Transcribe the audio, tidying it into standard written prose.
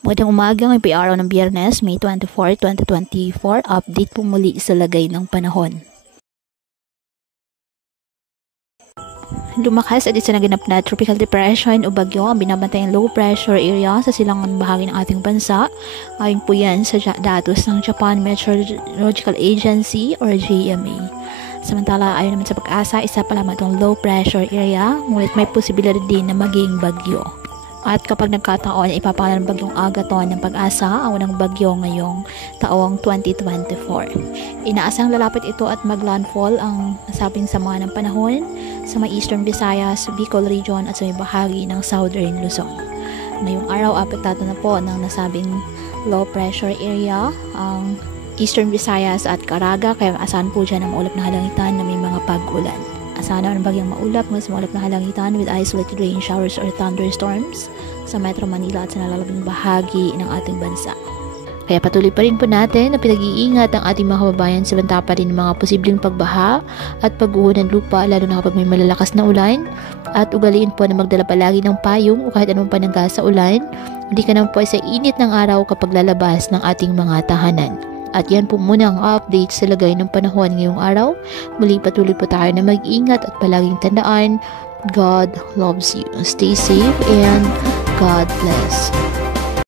Magandang umaga, ngayon po ay araw ng Biyernes, May 24, 2024. Update po muli sa lagay ng panahon. Lumakas at isa naganap na tropical depression o bagyo ang binabantayang low pressure area sa silangan bahagi ng ating bansa. Ayon po yan sa datos ng Japan Meteorological Agency or JMA. Samantala, ayon naman sa Pag-asa, isa pa lamang itong low pressure area, ngunit may posibilidad din na maging bagyo. At kapag nagkataon, ipapangalan ng bagyong Agaton ng Pag-asa ang unang bagyo ngayong taong 2024. Inaasang lalapit ito at maglandfall ang nasabing sama ng panahon sa may Eastern Visayas, Bicol Region at sa may bahagi ng Southern Luzon. Ngayong araw, apektado na po ng nasabing low pressure area ang Eastern Visayas at Caraga, kaya asahan po dyan ang maulap na halangitan na may mga pag-ulan. Asahan naman ng bagyang maulap mas maulap na halangitan with isolated rain showers or thunderstorms sa Metro Manila at sa nalalabing bahagi ng ating bansa. Kaya patuloy pa rin po natin na pinag-iingat ang ating mga kababayan sa banta pa rin ng mga posibleng pagbaha at pagguho ng lupa, lalo na kapag may malalakas na ulan, at ugaliin po na magdala palagi ng payong o kahit anong panangga sa ulan. Hindi ka naman po sa init ng araw kapag lalabas ng ating mga tahanan. At yan po muna ang update sa lagay ng panahon ngayong araw. Muli patuloy po tayo na mag-ingat at palaging tandaan, God loves you. Stay safe and God bless.